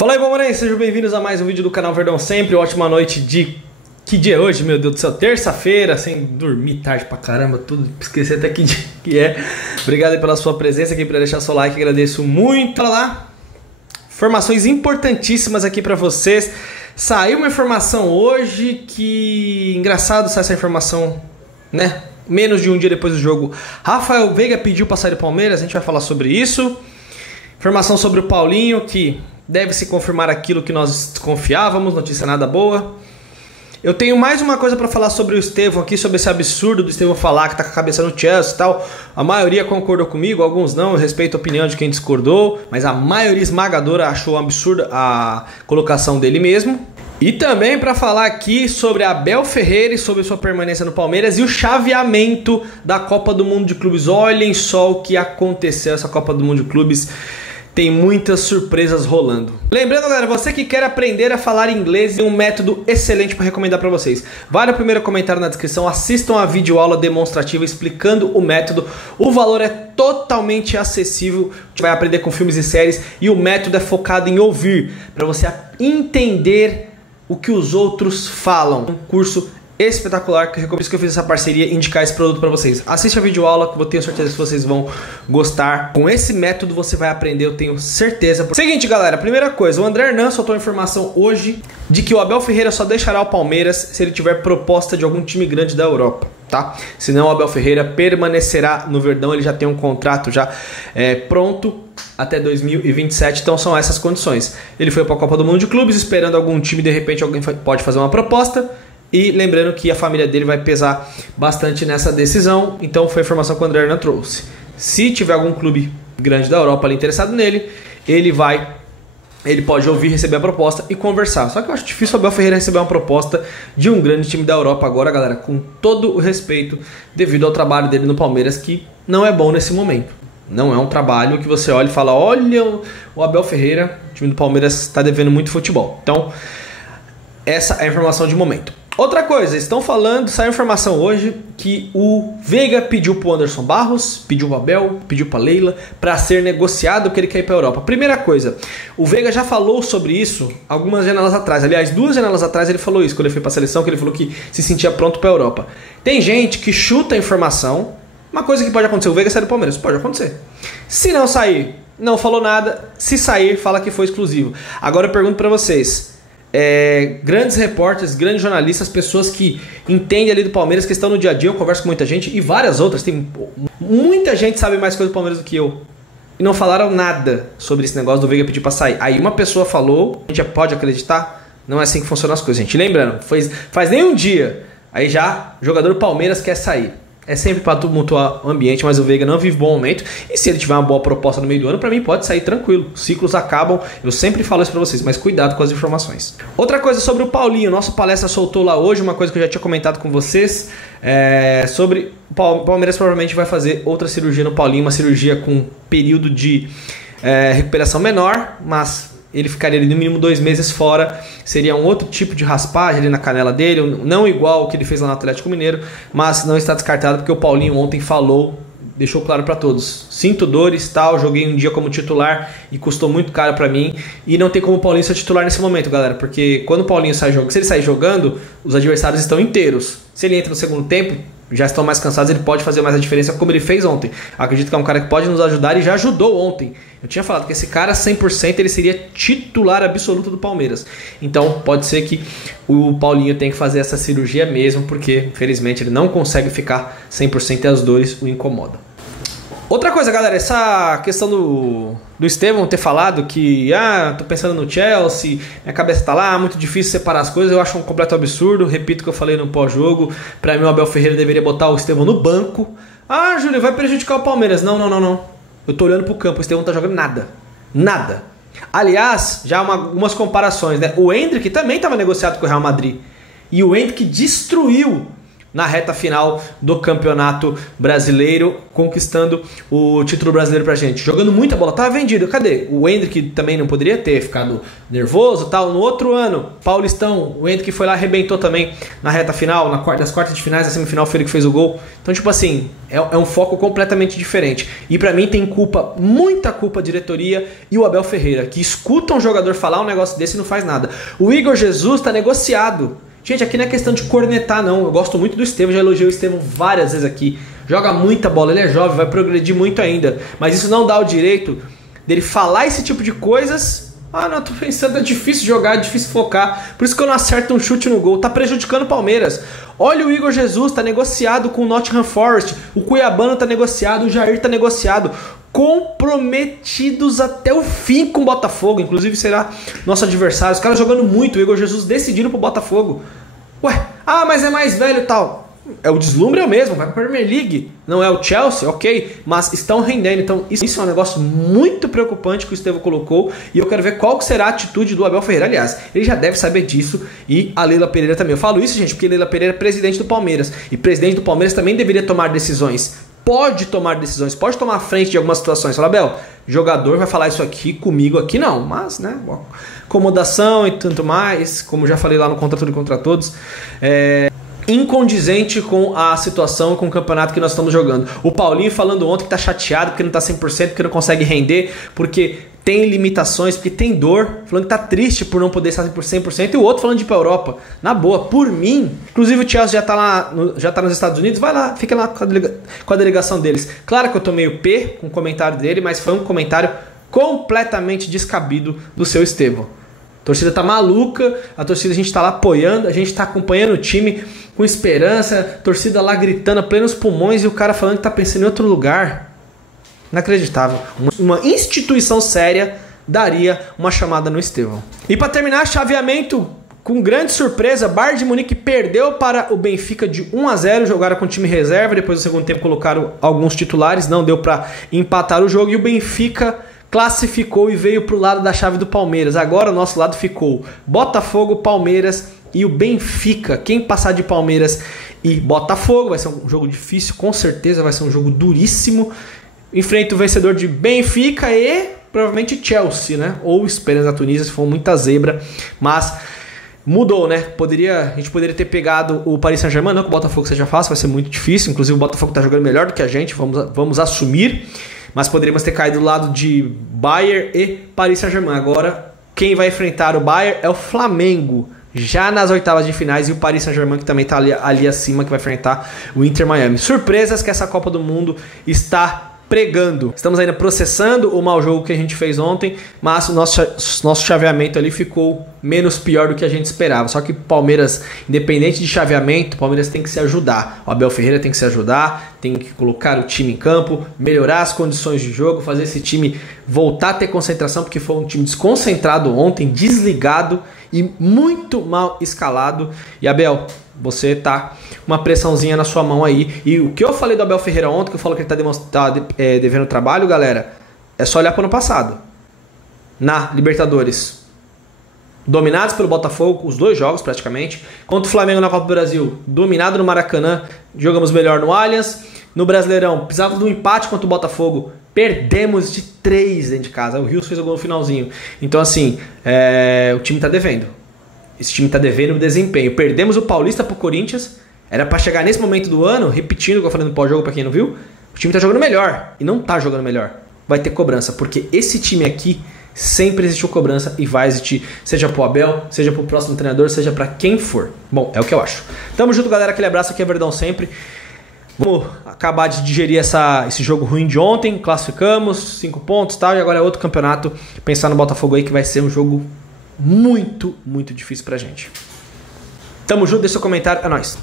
Fala aí, Palmeirenses, sejam bem-vindos a mais um vídeo do canal Verdão Sempre. Ótima noite de... Que dia é hoje, meu Deus do céu? Terça-feira, sem dormir tarde pra caramba, tudo, esqueci até que dia que é. Obrigado aí pela sua presença aqui, para deixar seu like, agradeço muito. Olha lá, informações importantíssimas aqui pra vocês. Saiu uma informação hoje que... Engraçado sair essa informação, né? Menos de um dia depois do jogo. Rafael Veiga pediu pra sair do Palmeiras, a gente vai falar sobre isso. Informação sobre o Paulinho, que deve se confirmar aquilo que nós desconfiávamos, notícia nada boa. Eu tenho mais uma coisa para falar sobre o Estevão aqui, sobre esse absurdo do Estevão falar que tá com a cabeça no Chelsea e tal. A maioria concordou comigo, alguns não, eu respeito a opinião de quem discordou, mas a maioria esmagadora achou absurda a colocação dele mesmo. E também para falar aqui sobre Abel Ferreira e sobre sua permanência no Palmeiras e o chaveamento da Copa do Mundo de Clubes. Olhem só o que aconteceu essa Copa do Mundo de Clubes. Tem muitas surpresas rolando. Lembrando, galera, você que quer aprender a falar inglês, tem um método excelente para recomendar para vocês. Vai no primeiro comentário na descrição, assistam a videoaula demonstrativa explicando o método. O valor é totalmente acessível, você vai aprender com filmes e séries e o método é focado em ouvir, para você entender o que os outros falam. Um curso espetacular, que eu recomendo que eu fiz essa parceria, indicar esse produto para vocês. Assiste a videoaula que eu tenho certeza que vocês vão gostar. Com esse método você vai aprender, eu tenho certeza. Seguinte, galera, primeira coisa, o André Hernan soltou a informação hoje de que o Abel Ferreira só deixará o Palmeiras se ele tiver proposta de algum time grande da Europa, tá? Senão o Abel Ferreira permanecerá no Verdão, ele já tem um contrato já pronto até 2027, então são essas condições. Ele foi para a Copa do Mundo de Clubes esperando algum time, de repente alguém pode fazer uma proposta. E lembrando que a família dele vai pesar bastante nessa decisão. Então foi a informação que o André Hernan trouxe. Se tiver algum clube grande da Europa ali interessado nele, ele pode ouvir, receber a proposta e conversar. Só que eu acho difícil o Abel Ferreira receber uma proposta de um grande time da Europa agora, galera, com todo o respeito, devido ao trabalho dele no Palmeiras, que não é bom nesse momento. Não é um trabalho que você olha e fala, olha, o Abel Ferreira, o time do Palmeiras está devendo muito futebol. Então, essa é a informação de momento. Outra coisa, estão falando, saiu informação hoje que o Veiga pediu pro Anderson Barros, pediu pro Abel, pediu pra Leila para ser negociado porque ele quer ir pra Europa. Primeira coisa, o Veiga já falou sobre isso algumas janelas atrás. Aliás, 2 janelas atrás ele falou isso, quando ele foi pra seleção, que ele falou que se sentia pronto pra Europa. Tem gente que chuta a informação, uma coisa que pode acontecer, o Veiga sair do Palmeiras, pode acontecer. Se não sair, não falou nada, se sair, fala que foi exclusivo. Agora eu pergunto pra vocês... grandes repórteres, grandes jornalistas, pessoas que entendem ali do Palmeiras, que estão no dia a dia, eu converso com muita gente e várias outras, tem muita gente que sabe mais coisa do Palmeiras do que eu e não falaram nada sobre esse negócio do Veiga pedir pra sair. Aí uma pessoa falou, a gente pode acreditar? Não é assim que funcionam as coisas, gente. Lembrando, faz nem um dia, aí já o jogador do Palmeiras quer sair. É sempre para tumultuar o ambiente, mas o Veiga não vive bom momento. E se ele tiver uma boa proposta no meio do ano, para mim pode sair tranquilo. Os ciclos acabam, eu sempre falo isso para vocês, mas cuidado com as informações. Outra coisa sobre o Paulinho, nossa palestra soltou lá hoje, uma coisa que eu já tinha comentado com vocês, sobre o Palmeiras provavelmente vai fazer outra cirurgia no Paulinho, uma cirurgia com período de recuperação menor, mas... ele ficaria ali no mínimo 2 meses fora, seria um outro tipo de raspagem ali na canela dele, não igual o que ele fez lá no Atlético Mineiro, mas não está descartado porque o Paulinho ontem falou, deixou claro para todos, sinto dores, tal, joguei um dia como titular e custou muito caro para mim, e não tem como o Paulinho ser titular nesse momento, galera, porque quando o Paulinho sai jogando, se ele sair jogando, os adversários estão inteiros, se ele entra no segundo tempo, já estão mais cansados, ele pode fazer mais a diferença como ele fez ontem. Acredito que é um cara que pode nos ajudar e já ajudou ontem. Eu tinha falado que esse cara 100% ele seria titular absoluto do Palmeiras. Então pode ser que o Paulinho tenha que fazer essa cirurgia mesmo, porque infelizmente ele não consegue ficar 100% e as dores o incomodam. Outra coisa, galera, essa questão do Estevão ter falado que tô pensando no Chelsea, minha cabeça tá lá, muito difícil separar as coisas, eu acho um completo absurdo, repito o que eu falei no pós-jogo, pra mim o Abel Ferreira deveria botar o Estevão no banco. Júlio, vai prejudicar o Palmeiras. Não. Eu tô olhando pro campo, o Estevão não tá jogando nada. Aliás, já algumas comparações, né? O Endrick também tava negociado com o Real Madrid, e o Endrick destruiu na reta final do Campeonato Brasileiro, conquistando o título brasileiro pra gente. Jogando muita bola, tava vendido. Cadê? O Endrick também não poderia ter ficado nervoso e tal. No outro ano, Paulistão, o Endrick foi lá, arrebentou também na reta final, nas quartas de finais, na semifinal foi ele que fez o gol. Então, tipo assim, é um foco completamente diferente. E pra mim tem culpa, muita culpa, a diretoria e o Abel Ferreira, que escuta um jogador falar um negócio desse e não faz nada. O Igor Jesus tá negociado. Gente, aqui não é questão de cornetar, não. Eu gosto muito do Estevão, já elogiei o Estevão várias vezes aqui. Joga muita bola, ele é jovem, vai progredir muito ainda. Mas isso não dá o direito dele falar esse tipo de coisas. Ah, não, tô pensando, é difícil jogar, é difícil focar. Por isso que eu não acerto um chute no gol. Tá prejudicando o Palmeiras. Olha o Igor Jesus, tá negociado com o Nottingham Forest. O Cuiabano tá negociado, o Jair tá negociado. Comprometidos até o fim com o Botafogo. Inclusive será nosso adversário. Os caras jogando muito, o Igor Jesus decidindo pro Botafogo. Ué, mas é mais velho e tal. É o deslumbre, é o mesmo, vai pra Premier League. Não é o Chelsea, ok, mas estão rendendo. Então isso é um negócio muito preocupante que o Estevão colocou. E eu quero ver qual será a atitude do Abel Ferreira. Aliás, ele já deve saber disso. E a Leila Pereira também. Eu falo isso, gente, porque a Leila Pereira é presidente do Palmeiras. E presidente do Palmeiras também deveria tomar decisões. Pode tomar decisões, pode tomar a frente de algumas situações. Fala, Abel, jogador vai falar isso aqui comigo, aqui não. Mas, né, bom, acomodação e tanto mais, como já falei lá no Contra Tudo e Contra Todos, incondizente com a situação, com o campeonato que nós estamos jogando. O Paulinho falando ontem que tá chateado porque não tá 100%, porque não consegue render, porque tem limitações, porque tem dor, falando que tá triste por não poder estar por 100%, e o outro falando de ir pra Europa. Na boa, por mim, inclusive o Chelsea já tá lá, já tá nos Estados Unidos, vai lá, fica lá com a delegação deles. Claro que eu tomei o P com o comentário dele, mas foi um comentário completamente descabido do seu Estevão. A torcida tá maluca, a torcida, a gente tá lá apoiando, a gente tá acompanhando o time com esperança, a torcida lá gritando a plenos pulmões e o cara falando que tá pensando em outro lugar. Inacreditável. Uma instituição séria daria uma chamada no Estevão. E para terminar, chaveamento com grande surpresa, Bayern de Munique perdeu para o Benfica de 1-0, jogaram com o time reserva, depois do segundo tempo colocaram alguns titulares, não deu para empatar o jogo e o Benfica classificou e veio para o lado da chave do Palmeiras. Agora o nosso lado ficou Botafogo, Palmeiras e o Benfica. Quem passar de Palmeiras e Botafogo, vai ser um jogo difícil, com certeza vai ser um jogo duríssimo. Enfrenta o vencedor de Benfica e provavelmente Chelsea, né? Ou Esperança da Tunísia, se for muita zebra. Mas mudou, né? A gente poderia ter pegado o Paris Saint-Germain, não que o Botafogo seja fácil, vai ser muito difícil. Inclusive o Botafogo está jogando melhor do que a gente, vamos assumir. Mas poderíamos ter caído do lado de Bayern e Paris Saint-Germain. Agora, quem vai enfrentar o Bayern é o Flamengo, já nas oitavas de finais, e o Paris Saint-Germain, que também está ali acima, que vai enfrentar o Inter Miami. Surpresas que essa Copa do Mundo está pregando. Estamos ainda processando o mau jogo que a gente fez ontem, mas o nosso chaveamento ali ficou menos pior do que a gente esperava. Só que Palmeiras, independente de chaveamento, Palmeiras tem que se ajudar. O Abel Ferreira tem que se ajudar, tem que colocar o time em campo, melhorar as condições de jogo, fazer esse time voltar a ter concentração, porque foi um time desconcentrado ontem, desligado e muito mal escalado. E Abel, você tá uma pressãozinha na sua mão aí. E o que eu falei do Abel Ferreira ontem, que eu falo que ele tá devendo trabalho, galera, é só olhar para o ano passado. Na Libertadores, dominados pelo Botafogo, os dois jogos praticamente. Contra o Flamengo na Copa do Brasil, dominado no Maracanã, jogamos melhor no Allianz. No Brasileirão, precisava de um empate contra o Botafogo, perdemos de 3 dentro de casa. O Rios fez o gol no finalzinho. Então assim, o time tá devendo. Esse time tá devendo o desempenho. Perdemos o Paulista pro Corinthians. Era pra chegar nesse momento do ano, repetindo o que eu falei no pós-jogo pra quem não viu, o time tá jogando melhor. E não tá jogando melhor. Vai ter cobrança, porque esse time aqui sempre existiu cobrança e vai existir. Seja pro Abel, seja pro próximo treinador, seja pra quem for. Bom, é o que eu acho. Tamo junto, galera. Aquele abraço aqui, é Verdão sempre. Vamos acabar de digerir esse jogo ruim de ontem. Classificamos, 5 pontos e tal. E agora é outro campeonato. Pensar no Botafogo aí, que vai ser um jogo muito, muito difícil pra gente. Tamo junto, deixa seu comentário, é nóis.